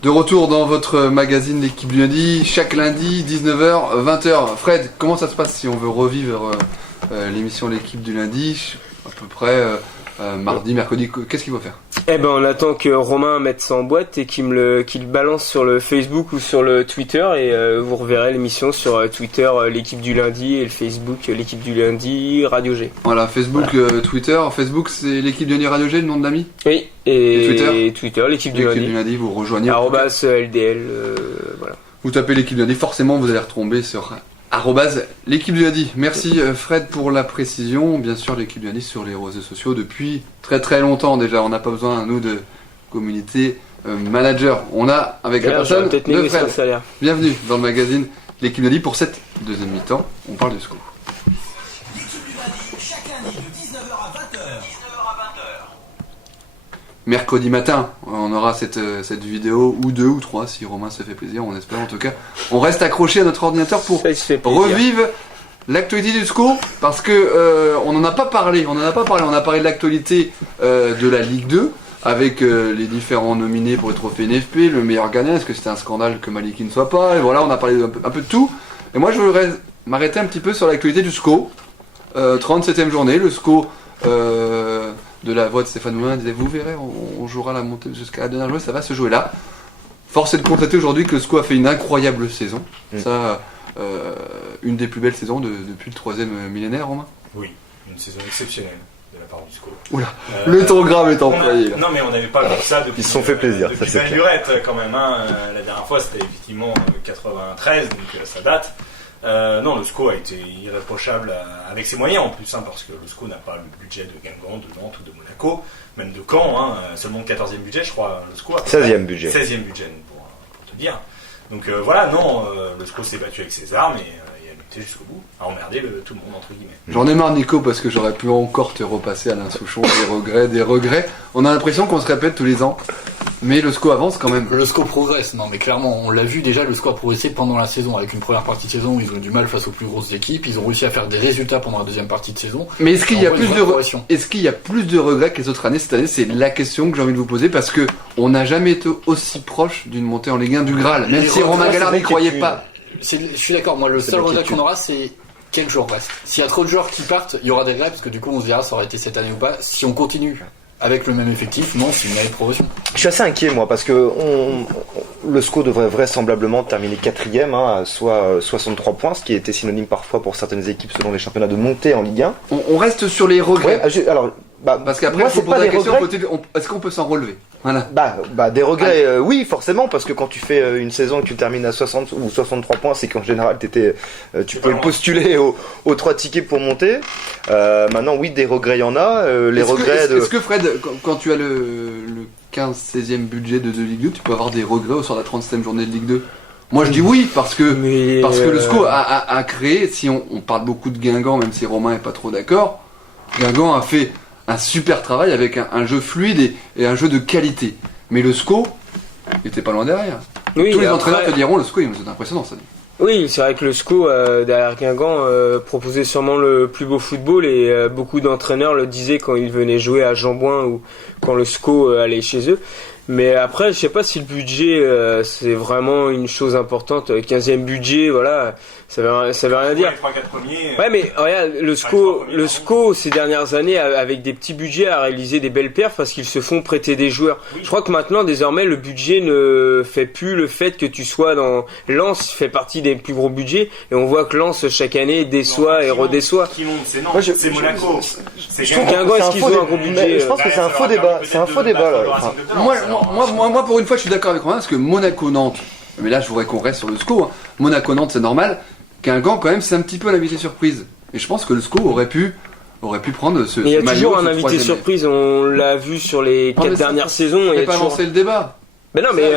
De retour dans votre magazine L'équipe du lundi, chaque lundi, 19h, 20h. Fred, comment ça se passe si on veut revivre l'émission L'équipe du lundi, à peu près mardi, mercredi, qu'est-ce qu'il faut faire? On attend que Romain mette ça en boîte et qu'il le balance sur le Facebook ou sur le Twitter et vous reverrez l'émission sur Twitter L'équipe du lundi et le Facebook L'équipe du lundi Radio G. Voilà, Facebook, voilà. Twitter. Facebook c'est L'équipe du lundi Radio G, le nom de l'ami. Oui, et Twitter L'équipe du lundi. Vous rejoignez. @LDL, voilà. Vous tapez L'équipe du lundi, forcément vous allez retomber sur @l'équipe du lundi. Merci Fred pour la précision. Bien sûr, L'équipe du lundi sur les réseaux sociaux depuis très très longtemps déjà. On n'a pas besoin, nous, de communauté manager. On a avec la personne de Fred. Bienvenue dans le magazine L'équipe du lundi pour cette deuxième mi-temps. On parle de SCO. L'équipe du lundi, chaque lundi de 19h à 20h. Mercredi matin, on aura cette vidéo, ou 2 ou 3 si Romain se fait plaisir, on espère en tout cas. On reste accroché à notre ordinateur pour revivre l'actualité du SCO, parce que on n'en a pas parlé, on a parlé de l'actualité de la Ligue 2, avec les différents nominés pour le trophée NFP, le meilleur gagnant, est-ce que c'était un scandale que Maliki ne soit pas, et voilà, on a parlé un peu de tout. Et moi je voudrais m'arrêter un petit peu sur l'actualité du SCO, 37e journée, le SCO... de la voix de Stéphane Moulin disait vous verrez on jouera la montée jusqu'à la dernière journée, ça va se jouer là. Force est de constater aujourd'hui que le SCO a fait une incroyable saison. Ça une des plus belles saisons depuis le 3e millénaire, Romain. Oui, une saison exceptionnelle de la part du SCO. Oula, le ton grave est employé là. Non mais on n'avait pas vu ça depuis. Ils se sont fait plaisir, depuis ça c'est Lurette quand même hein. La dernière fois c'était effectivement 93 donc ça date. Non, le SCO a été irréprochable avec ses moyens en plus, hein, parce que le SCO n'a pas le budget de Guingamp, de Nantes ou de Monaco, même de Caen, hein, seulement le 14e budget, je crois, le SCO a 16e budget. 16e budget, pour te dire. Donc voilà, non, le SCO s'est battu avec ses armes et a lutté jusqu'au bout, a emmerdé tout le monde, entre guillemets. J'en ai marre, Nico, parce que j'aurais pu encore te repasser Alain Souchon, des regrets. On a l'impression qu'on se répète tous les ans. Mais le SCO avance quand même. Le SCO progresse, non mais clairement, on l'a vu déjà, le SCO a progressé pendant la saison, avec une première partie de saison où ils ont eu du mal face aux plus grosses équipes, ils ont réussi à faire des résultats pendant la deuxième partie de saison. Mais est-ce qu'il y a plus de regrets que les autres années? Cette année, c'est la question que j'ai envie de vous poser, parce que on n'a jamais été aussi proche d'une montée en Ligue 1 du Graal, même si Romain Gallard n'y croyait pas. Je suis d'accord, moi le seul regret qu'on aura c'est quel joueur reste. S'il y a trop de joueurs qui partent, il y aura des regrets, parce que du coup on se dira ça aurait été cette année ou pas. Si on continue avec le même effectif, non, c'est une année de progression. Je suis assez inquiet moi parce que le SCO devrait vraisemblablement terminer 4ème, hein, soit 63 points, ce qui était synonyme parfois pour certaines équipes selon les championnats de monter en Ligue 1. On reste sur les regrets. Ouais, alors, parce qu'après il faut poser la question, est-ce qu'on peut s'en relever? Voilà. Des regrets, oui, forcément, parce que quand tu fais une saison et que tu termines à 60 ou 63 points, c'est qu'en général, tu pouvais postuler aux 3 tickets pour monter. Maintenant, oui, des regrets, il y en a. Est-ce que Fred, quand tu as le 15-16e budget de Ligue 2, tu peux avoir des regrets au sort de la 37e journée de Ligue 2? Moi, je dis oui, parce que le SCO a créé, si on parle beaucoup de Guingamp, même si Romain est pas trop d'accord, Guingamp a fait un super travail avec un jeu fluide et un jeu de qualité. Mais le SCO était pas loin derrière. Oui, tous les entraîneurs te diront le SCO, c'est impressionnant ça. Oui, c'est vrai que le SCO derrière Guingamp proposait sûrement le plus beau football et beaucoup d'entraîneurs le disaient quand ils venaient jouer à Jambouin ou quand le SCO allait chez eux. Mais après, je sais pas si le budget c'est vraiment une chose importante. 15e budget, voilà, ça veut rien dire. Les 3-4 premiers. Ouais, mais regarde, le SCO ces dernières années avec des petits budgets a réalisé des belles perfs parce qu'ils se font prêter des joueurs. Oui. Je crois que maintenant, désormais, le budget ne fait plus le fait que tu sois dans Lens fait partie des plus gros budgets et on voit que Lens chaque année déçoit et redéçoit. Qui monte, c'est Nantes, c'est Monaco. Je trouve Guingamp, est-ce qu'ils ont un gros budget? Je pense que c'est un faux débat. C'est un faux débat là. Moi, pour une fois, je suis d'accord avec Romain, parce que Monaco-Nantes, mais là, je voudrais qu'on reste sur le SCO. Hein. Monaco-Nantes, c'est normal. Guingamp, quand même, c'est un petit peu l'invité surprise. Et je pense que le SCO aurait pu prendre ce maillot. Il y a toujours un invité surprise, on l'a vu sur les 4 dernières saisons. Il n'y a pas lancé le débat. Mais non, mais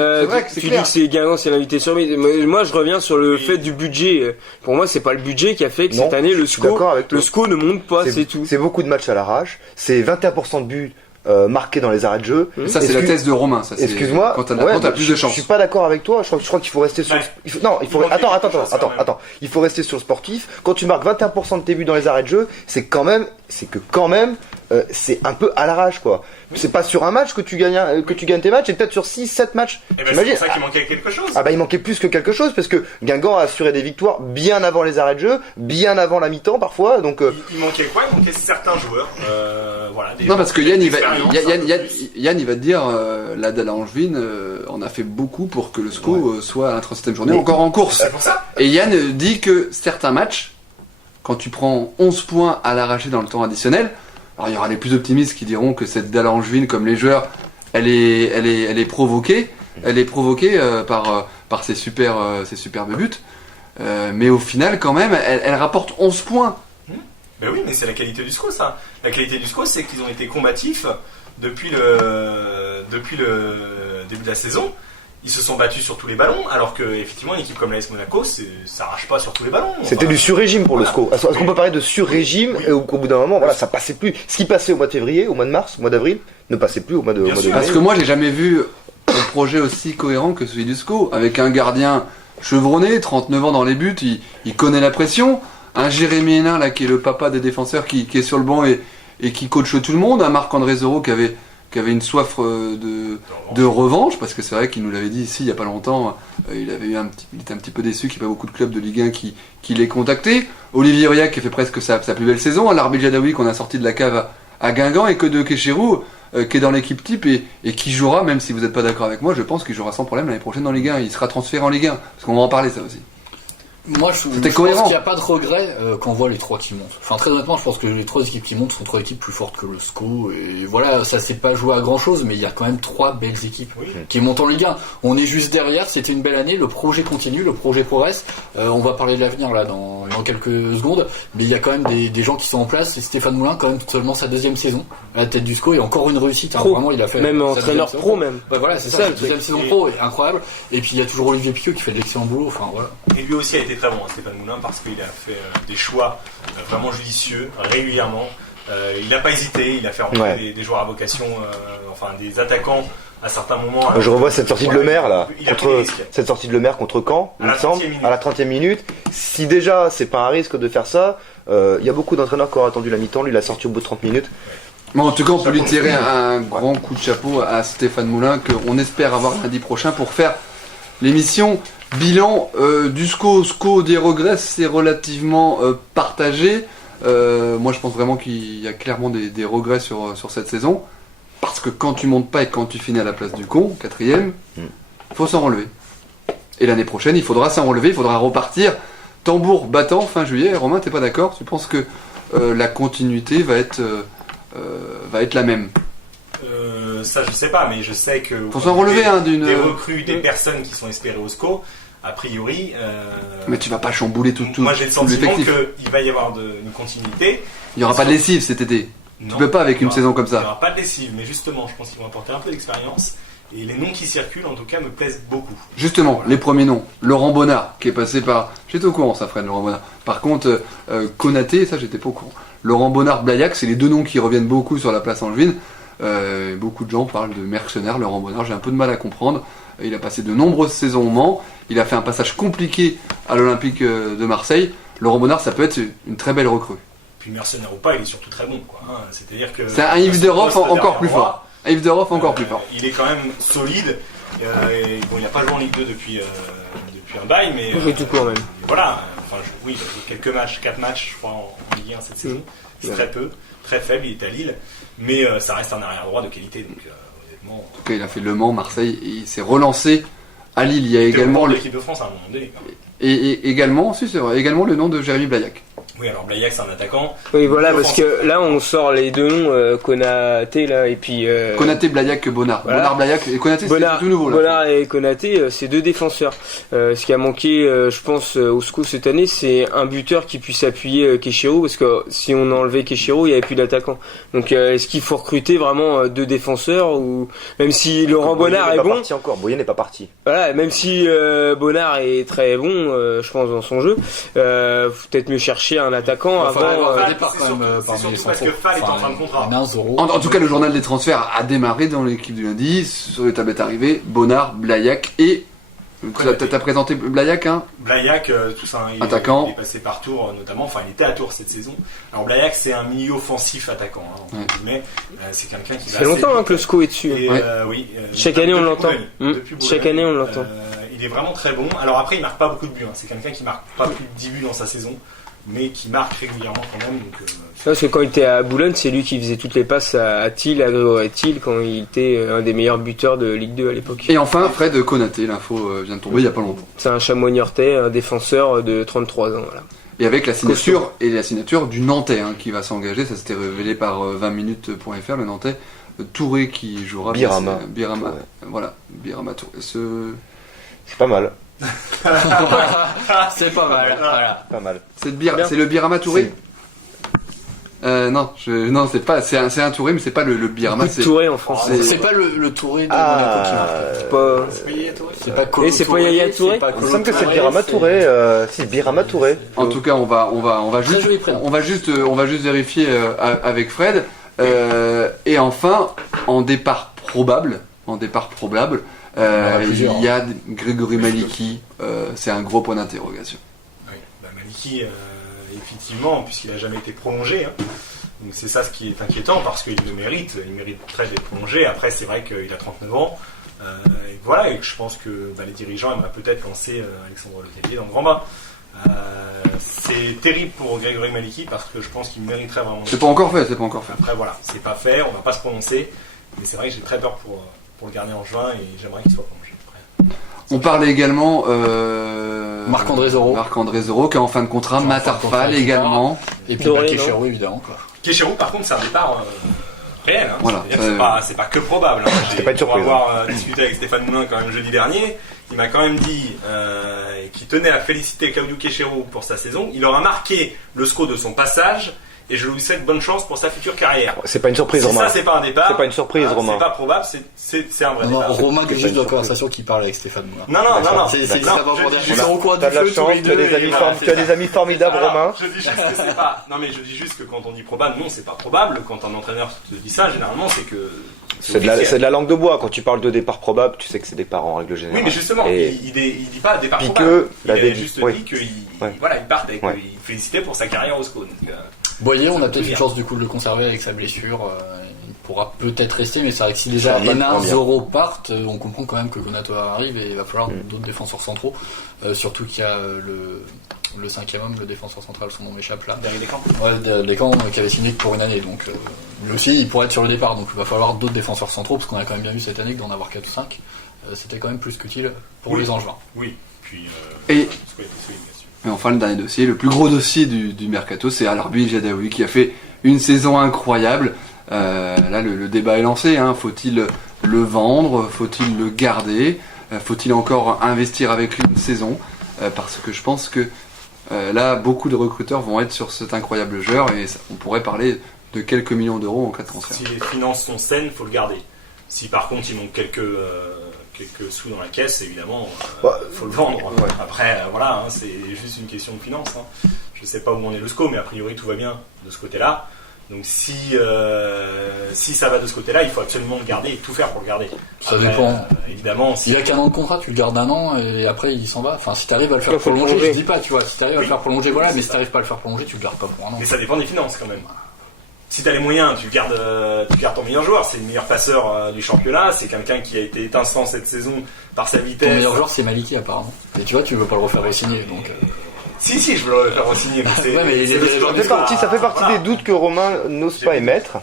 tu dis que c'est Guingamp, c'est l'invité surprise. Moi, je reviens sur le fait du budget. Pour moi, c'est pas le budget qui a fait que cette année, le SCO ne monte pas, c'est tout. C'est beaucoup de matchs à l'arrache. C'est 21% de buts marqués dans les arrets de jeu. Ça, c'est la thèse de Romain. Ça, excuse-moi. Quand t'as plus de chance. Je suis pas d'accord avec toi. Je crois qu'il faut rester sur. Attends. Il faut rester sur le sportif. Quand tu marques 21% de tes buts dans les arrêts de jeu, c'est que quand même c'est un peu à l'arrache, quoi. C'est pas sur un match que tu gagnes tes matchs, et peut-être sur 6-7 matchs. Et ben c'est pour ça qu'il manquait quelque chose. Ah bah il manquait plus que quelque chose, parce que Guingamp a assuré des victoires bien avant les arrêts de jeu, bien avant la mi-temps parfois, donc... Il manquait quoi? Il manquait certains joueurs. Voilà, non, parce que Yann il va te dire, la Dalle Angevine, on a fait beaucoup pour que le SCO soit à la 37e journée encore en course. C'est pour ça. Et Yann dit que certains matchs, quand tu prends 11 points à l'arraché dans le temps additionnel, alors il y aura les plus optimistes qui diront que cette Dalle Angevine, comme les joueurs, elle est provoquée. Elle est provoquée par ses superbes buts. Mais au final, quand même, elle rapporte 11 points. Ben oui, mais c'est la qualité du SCO, ça. La qualité du SCO, c'est qu'ils ont été combatifs depuis le début de la saison. Ils se sont battus sur tous les ballons, alors que effectivement une équipe comme l'AS Monaco, ça arrache pas sur tous les ballons. C'était du sur-régime pour le SCO. Est-ce qu'on peut parler de sur-régime et qu'au bout d'un moment, voilà, ça passait plus. Ce qui passait au mois de février, au mois de mars, au mois d'avril, ne passait plus au mois de mai. Parce que moi, j'ai jamais vu un projet aussi cohérent que celui du SCO, avec un gardien chevronné, 39 ans dans les buts, il connaît la pression. Un Jérémy Hénin, là, qui est le papa des défenseurs, qui est sur le banc et qui coache tout le monde. Un Marc-André Zoro qui avait une soif de revanche, parce que c'est vrai qu'il nous l'avait dit ici il y a pas longtemps, il était un petit peu déçu qu'il n'y ait pas beaucoup de clubs de Ligue 1 qui l'ait contacté. Olivier Aurillac qui a fait presque sa plus belle saison, Larbi Jadaoui qu'on a sorti de la cave à Guingamp, et que de Kéchirou qui est dans l'équipe type et qui jouera, même si vous n'êtes pas d'accord avec moi, je pense qu'il jouera sans problème l'année prochaine en Ligue 1, il sera transféré en Ligue 1, parce qu'on va en parler ça aussi. Moi, je pense qu'il n'y a pas de regret quand on voit les trois qui montent. Enfin, très honnêtement, je pense que les trois équipes qui montent sont trois équipes plus fortes que le SCO. Et voilà, ça s'est pas joué à grand chose, mais il y a quand même trois belles équipes qui montent en Ligue 1. On est juste derrière, c'était une belle année, le projet continue, le projet progresse. On va parler de l'avenir là dans quelques secondes, mais il y a quand même des gens qui sont en place. Et Stéphane Moulin, quand même, seulement sa deuxième saison à la tête du SCO, et encore une réussite. Hein, vraiment, il a fait. Même entraîneur pro, même. Bah, voilà, c'est ça, la deuxième saison pro est incroyable. Et puis il y a toujours Olivier Piqueux qui fait de l'excellent boulot. Enfin, voilà. Et lui aussi a été très bon, Stéphane Moulin, parce qu'il a fait des choix vraiment judicieux, régulièrement. Il n'a pas hésité, il a fait rentrer des joueurs à vocation, enfin des attaquants à certains moments. Je revois cette sortie de Lemaire là, cette sortie de Lemaire contre Caen, il me semble, à la 30e minute. Si déjà c'est pas un risque de faire ça, il y a beaucoup d'entraîneurs qui auraient attendu la mi-temps, lui il a sorti au bout de 30 minutes. Bon, en tout cas, on peut lui tirer un grand coup de chapeau à Stéphane Moulin, qu'on espère avoir lundi prochain pour faire l'émission bilan du SCO. SCO des regrets, c'est relativement partagé. Moi, je pense vraiment qu'il y a clairement des regrets sur cette saison. Parce que quand tu montes pas et quand tu finis à la place du con, 4ème, faut s'en relever. Et l'année prochaine, il faudra s'en relever, il faudra repartir tambour battant fin juillet. Romain, t'es pas d'accord? Tu penses que la continuité va être la même? Ça, je sais pas, mais je sais que faut s'en relever des recrues, des personnes qui sont espérées au SCO, a priori. Mais tu vas pas chambouler tout. Moi, j'ai le sentiment qu'il va y avoir une continuité. Il n'y aura pas de lessive cet été. Non, tu peux pas avec une saison comme ça. Il n'y aura pas de lessive, mais justement, je pense qu'ils vont apporter un peu d'expérience. Et les noms qui circulent, en tout cas, me plaisent beaucoup. Justement, voilà. Les premiers noms. Laurent Bonnard, qui est passé par... J'étais au courant, ça, Fred, Laurent Bonnard. Par contre, Konaté, ça, j'étais pas au courant. Laurent Bonnard, Blaillac, c'est les deux noms qui reviennent beaucoup sur la place angevine. Beaucoup de gens parlent de mercenaires. Laurent Bonnard, j'ai un peu de mal à comprendre. Il a passé de nombreuses saisons au Mans. Il a fait un passage compliqué à l'Olympique de Marseille. Laurent Bonnard, ça peut être une très belle recrue. Puis mercenaire ou pas, il est surtout très bon, quoi. Hein. C'est-à-dire que... C'est un Yves Deroff encore plus fort. Yves Deroff encore plus fort. Il est quand même solide. Bon, il n'a pas joué en Ligue 2 depuis un bail, mais... Il fait tout court, même. Voilà. Enfin, oui, il a joué quelques matchs, 4 matchs, je crois, en Ligue 1 cette saison. C'est très peu, très faible, il est à Lille. Mais ça reste un arrière-droit de qualité, donc honnêtement... En tout cas, il a fait Le Mans, Marseille, et il s'est relancé à Lille. Il y a également... l'équipe de France à un moment donné. Et également, si c'est vrai, également le nom de Jérémy Blaillac. Oui, alors Blaillac, c'est un attaquant. Oui, voilà, parce que là, on sort les deux noms, Konaté, là, et puis... Konaté, Blaillac, Bonnard. Voilà. Bonnard, Blaillac, et Konaté, c'est tout nouveau, là. Bonnard et Konaté, c'est deux défenseurs. Ce qui a manqué, je pense, au SCO cette année, c'est un buteur qui puisse appuyer Kéchirou, parce que si on enlevait Kéchirou, il n'y avait plus d'attaquant. Donc, est-ce qu'il faut recruter vraiment deux défenseurs, ou même si Laurent Bonnard est bon... Parti encore. Boyer n'est pas parti. Voilà, même si Bonnard est très bon, je pense, dans son jeu, faut peut-être mieux chercher un attaquant avant. C'est surtout parce que Fall est en fin de contrat. En tout cas, le journal des transferts a démarré dans l'équipe du lundi. Sur les tablettes arrivées, Bonnard, Blaillac et T'as présenté Blaillac, hein? Blaillac, tout ça, il est passé par Tours notamment, enfin il était à Tours cette saison. Alors Blaillac c'est un milieu offensif attaquant, hein, mais c'est quelqu'un qui va. Ça fait longtemps que le SCO est dessus. Et, oui, chaque année on l'entend. Chaque année on l'entend. Il est vraiment très bon. Alors après il marque pas beaucoup de buts, hein. C'est quelqu'un qui marque pas plus de 10 buts dans sa saison, mais qui marque régulièrement quand même. Donc, parce que quand il était à Boulogne, c'est lui qui faisait toutes les passes à Thiel, à Grégory Thiel, quand il était un des meilleurs buteurs de Ligue 2 à l'époque. Et enfin, Fred Konaté, l'info vient de tomber il y a pas longtemps. C'est un chamois niortais, un défenseur de 33 ans. Voilà. Et avec la signature du Nantais hein, qui va s'engager, ça s'était révélé par 20minutes.fr, le Nantais Touré qui jouera Birama. Voilà, Birama Touré. C'est pas mal. C'est pas mal. Voilà. Pas mal. C'est le Birama Touré. Non, c'est pas. C'est un Touré, mais c'est pas le Birama. C'est Touré en français. C'est pas le Touré de Monaco qui marque. C'est pas Yaya Touré. C'est pas Kolo Touré. C'est pas Yaya Touré. Il me semble que c'est Birama Touré. C'est Birama Touré. En tout cas, on va juste vérifier avec Fred. Et enfin, en départ probable, il y a Grégory Maliki. C'est un gros point d'interrogation. Oui, Maliki. Effectivement, puisqu'il n'a jamais été prolongé. Hein. Donc c'est ça ce qui est inquiétant parce qu'il le mérite. Il mérite très d'être prolongé. Après, c'est vrai qu'il a 39 ans. Et voilà, et je pense que les dirigeants aimeraient peut-être lancer Alexandre Letellier dans le grand bain. C'est terrible pour Grégory Maliki parce que je pense qu'il mériterait vraiment. C'est pas encore fait. Après, voilà, c'est pas fait. On va pas se prononcer. Mais c'est vrai que j'ai très peur pour le garder en juin et j'aimerais qu'il soit prolongé. Après. On parlait également Marc-André Zoro qui est en fin de contrat, Matarfal également. Et puis Kéchérou évidemment. Kéchérou par contre c'est un départ réel. Hein. Voilà, c'est pas que probable. Hein. C'était pas une surprise. Pour avoir discuté avec Stéphane Moulin quand même jeudi dernier, il m'a quand même dit qu'il tenait à féliciter Claudio Kéchérou pour sa saison. Il aura marqué le SCO de son passage. Et je lui souhaite bonne chance pour sa future carrière. C'est pas une surprise, Romain. Ça, c'est pas un départ. C'est pas une surprise, Romain. C'est pas probable, c'est un vrai départ. Romain est juste dans la conversation qui parle avec Stéphane Moulin. Non. C'est ça va pour dire. Ils sont au coin du T'as de la feu chance, tous les deux. tu as des amis formidables, Romain. Je dis juste que c'est pas. Non, mais je dis juste que quand on dit probable, non, c'est pas probable. Quand un entraîneur te dit ça, généralement, c'est que. C'est de la langue de bois. Quand tu parles de départ probable, tu sais que c'est départ en règle générale. Oui, mais justement, il dit pas départ probable. Il a juste dit qu'il parte avec. Il félicitait pour sa carrière au SCO. Boyer, on a peut-être une chance du coup de le conserver avec sa blessure. Il pourra peut-être rester, mais c'est vrai que si déjà Hénard, Zoro partent, on comprend quand même que Konato arrive et il va falloir d'autres défenseurs centraux. Surtout qu'il y a le cinquième homme, le défenseur central, son nom m'échappe là. Derrière Descamps. Ouais, Descamps qui avait signé pour une année, donc lui aussi il pourrait être sur le départ. Donc il va falloir d'autres défenseurs centraux parce qu'on a quand même bien vu cette année que d'en avoir 4 ou 5, c'était quand même plus qu'utile pour les Angevins. Oui, puis. Et enfin, le dernier dossier, le plus gros dossier du mercato, c'est Al-Arbi Jadaoui qui a fait une saison incroyable. Là, le débat est lancé. Hein. Faut-il le vendre? Faut-il le garder? Faut-il encore investir avec lui une saison? Parce que je pense que là, beaucoup de recruteurs vont être sur cet incroyable joueur et on pourrait parler de quelques millions d'euros en cas de transfert. Si les finances sont saines, faut le garder. Si par contre il manque quelques sous dans la caisse, évidemment, faut le vendre. Ouais. Après, voilà, hein, c'est juste une question de finances. Hein. Je sais pas où en est le SCO, mais a priori tout va bien de ce côté-là. Donc si ça va de ce côté-là, il faut absolument le garder et tout faire pour le garder. Ça dépend. Évidemment. Il a qu'un an de contrat, tu le gardes un an et après il s'en va. Enfin, si t'arrives à le faire prolonger, je dis pas, tu vois. Si t'arrives à le faire prolonger, voilà. Mais si t'arrives pas à le faire prolonger, tu le gardes pas pour un an. Mais ça dépend des finances quand même. Si t'as les moyens, tu gardes ton meilleur joueur. C'est le meilleur passeur du championnat. C'est quelqu'un qui a été étincelant cette saison par sa vitesse. Ton meilleur joueur, c'est Maliki apparemment. Et tu vois, tu veux pas le refaire re-signer, donc. Si, je veux le faire re-signer. Ça fait partie des doutes que Romain n'ose pas émettre.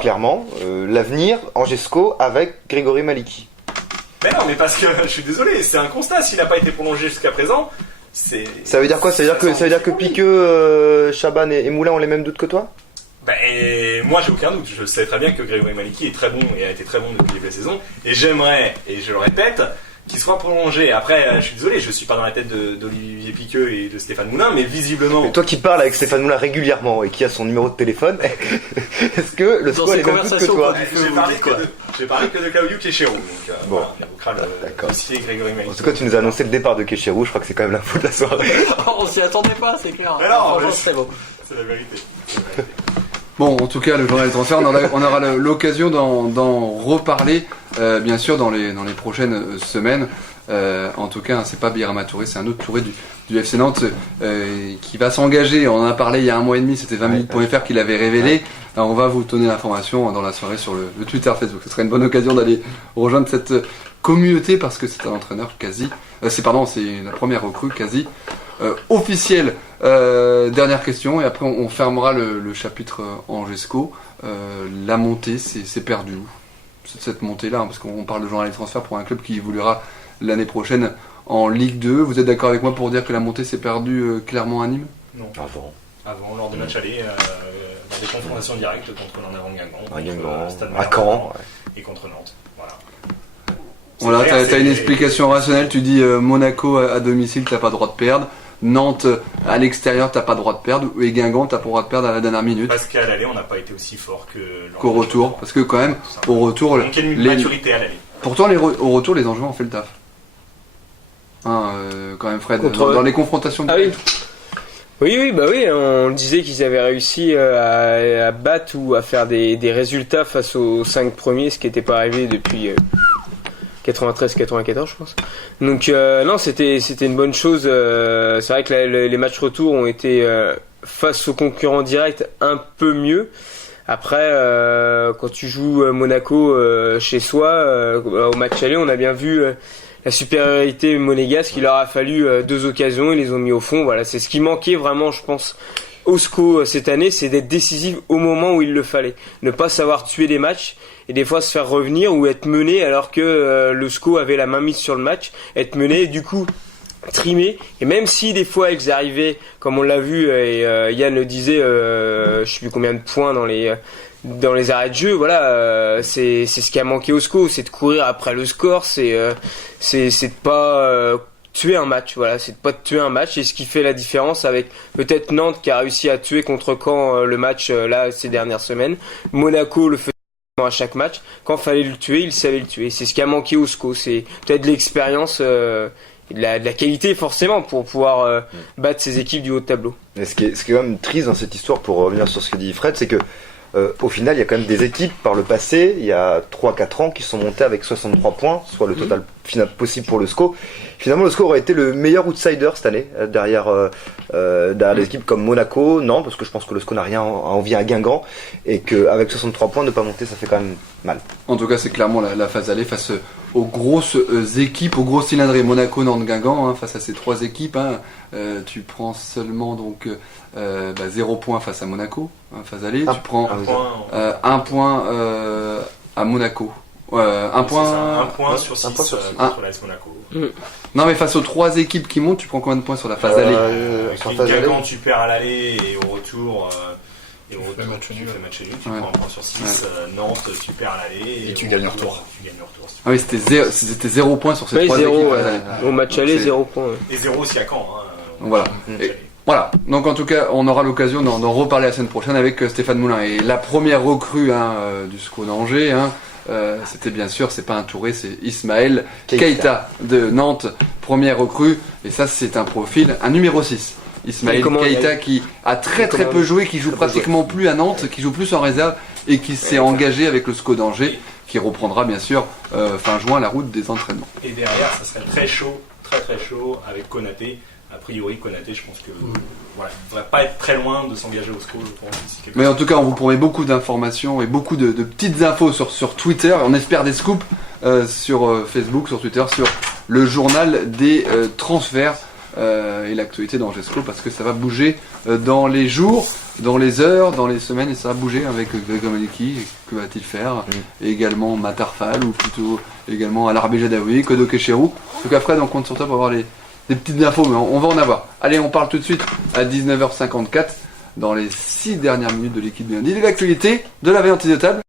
Clairement, l'avenir Angesco avec Grégory Maliki. Mais non, mais parce que je suis désolé, c'est un constat. S'il n'a pas été prolongé jusqu'à présent, Ça veut dire quoi? Ça veut dire que Piqueux, Chaban et Moulin ont les mêmes doutes que toi? Moi j'ai aucun doute, je sais très bien que Grégory Maliki est très bon et a été très bon depuis le début de la saison et j'aimerais, et je le répète, qu'il soit prolongé. Après, je suis désolé, je suis pas dans la tête d'Olivier Piqueux et de Stéphane Moulin, mais visiblement... Mais toi qui parles avec Stéphane Moulin régulièrement et qui a son numéro de téléphone, est-ce que le SCO a les mêmes doutes que toi? J'ai parlé que de Claudio Kéchérou, donc bon. On évoquera le dossier Grégory Maliki. En tout cas, tu nous as annoncé le départ de Kéchérou, je crois que c'est quand même l'info de la soirée. On s'y attendait pas, c'est clair. Mais non, c'est beau. C'est la vérité. Bon, en tout cas, le journal des transferts, on aura l'occasion d'en reparler, bien sûr, dans les prochaines semaines. En tout cas, c'est pas Birama Touré, c'est un autre Touré du FC Nantes qui va s'engager. On en a parlé il y a un mois et demi, c'était 20minutes.fr qui l'avait révélé. Alors, on va vous donner l'information dans la soirée sur le Twitter, Facebook. Ce serait une bonne occasion d'aller rejoindre cette communauté parce que c'est un entraîneur quasi... c'est la première recrue quasi officielle. Dernière question et après on fermera le chapitre Angesco. La montée, c'est perdu où cette montée-là, parce qu'on parle de journal des transferts pour un club qui évoluera l'année prochaine en Ligue 2. Vous êtes d'accord avec moi pour dire que la montée s'est perdue clairement à Nîmes ? Non. Avant, lors des matchs allés, des confrontations directes contre Landerneau-Guingamp, Stade à Caen et contre Nantes. Voilà, t'as une explication rationnelle. Tu dis Monaco à domicile, t'as pas le droit de perdre. Nantes à l'extérieur, t'as pas le droit de perdre. Et Guingamp, t'as pas le droit de perdre à la dernière minute. Parce qu'à l'aller, on n'a pas été aussi fort qu'au retour. Parce que quand même, au retour, donc il y a une maturité à l'aller. Pourtant, au retour, les Angevins ont fait le taf. Quand même, Fred, dans les confrontations. Oui, on disait qu'ils avaient réussi à battre ou à faire des résultats face aux 5 premiers, ce qui n'était pas arrivé depuis 93-94, je pense. Donc non, c'était une bonne chose. C'est vrai que les matchs retour ont été face aux concurrents directs un peu mieux. Après, quand tu joues Monaco chez soi, au match aller, on a bien vu la supériorité monégasque. Il leur a fallu 2 occasions, ils les ont mis au fond. Voilà, c'est ce qui manquait vraiment, je pense, au SCO cette année, c'est d'être décisif au moment où il le fallait. Ne pas savoir tuer des matchs et des fois se faire revenir ou être mené alors que le SCO avait la main mise sur le match, être mené et du coup trimé. Et même si des fois ils arrivaient, comme on l'a vu et Yann le disait, je sais plus combien de points dans les arrêts de jeu, voilà, c'est ce qui a manqué au SCO, c'est de courir après le score, c'est de pas tuer un match, voilà, c'est de pas tuer un match, et ce qui fait la différence avec peut-être Nantes qui a réussi à tuer contre Caen le match là ces dernières semaines. Monaco le faisait à chaque match, quand fallait le tuer, il savait le tuer. C'est ce qui a manqué au SCO, c'est peut-être de l'expérience, de la qualité forcément pour pouvoir battre ces équipes du haut de tableau. Et ce qui est quand même triste dans cette histoire, pour revenir sur ce que dit Fred, c'est que au final, il y a quand même des équipes par le passé, il y a 3-4 ans, qui sont montées avec 63 points, soit le total final possible pour le SCO. Finalement, le SCO aurait été le meilleur outsider cette année, derrière des équipes comme Monaco, non, parce que je pense que le SCO n'a rien à envier à Guingamp, et qu'avec 63 points, ne pas monter, ça fait quand même mal. En tout cas, c'est clairement la phase aller face aux grosses équipes, aux gros cylindrés. Monaco, Nantes, Guingamp, face à ces 3 équipes, tu prends seulement donc 0 points face à Monaco, phase aller, tu prends 1 point à Monaco. Un point sur 6 contre l'AS Monaco. Non mais face aux 3 équipes qui montent, tu prends combien de points sur la phase aller? Guingamp, tu perds à l'aller et au retour tu fais match nul, tu prends un point sur 6. Nantes, tu perds à l'aller et tu gagnes le retour. Ah oui, c'était 0 points sur ces 3 équipes. Au match aller, 0 points. Et 0 aussi à Caen. Voilà. Voilà, donc en tout cas, on aura l'occasion d'en reparler la semaine prochaine avec Stéphane Moulin. Et la première recrue du SCO d'Angers, c'était bien sûr, c'est pas un Touré, c'est Ismaël Keita de Nantes, première recrue. Et ça, c'est un profil, un numéro 6. Ismaël Keita qui a très peu joué, qui joue pratiquement plus à Nantes, qui joue plus en réserve et qui s'est engagé avec le SCO d'Angers, qui reprendra bien sûr fin juin la route des entraînements. Et derrière, ça serait très chaud avec Konaté. A priori, Konaté, je pense que voilà, il ne devrait pas être très loin de s'engager au SCO, je pense. Mais en tout cas, on vous promet beaucoup d'informations et beaucoup de petites infos sur Twitter. On espère des scoops sur Facebook, sur Twitter, sur le journal des transferts et l'actualité d'Angesco, parce que ça va bouger dans les jours, dans les heures, dans les semaines, et ça va bouger avec Grégory Maliki. Que va-t-il faire et également Matarfal, ou plutôt également Alarbe Jadaoui, Kodo Kecherou. En tout cas, Fred, on compte sur toi pour avoir des petites infos, mais on va en avoir. Allez, on parle tout de suite à 19h54 dans les 6 dernières minutes de l'équipe de lundi de l'actualité de la veille anti-de-table.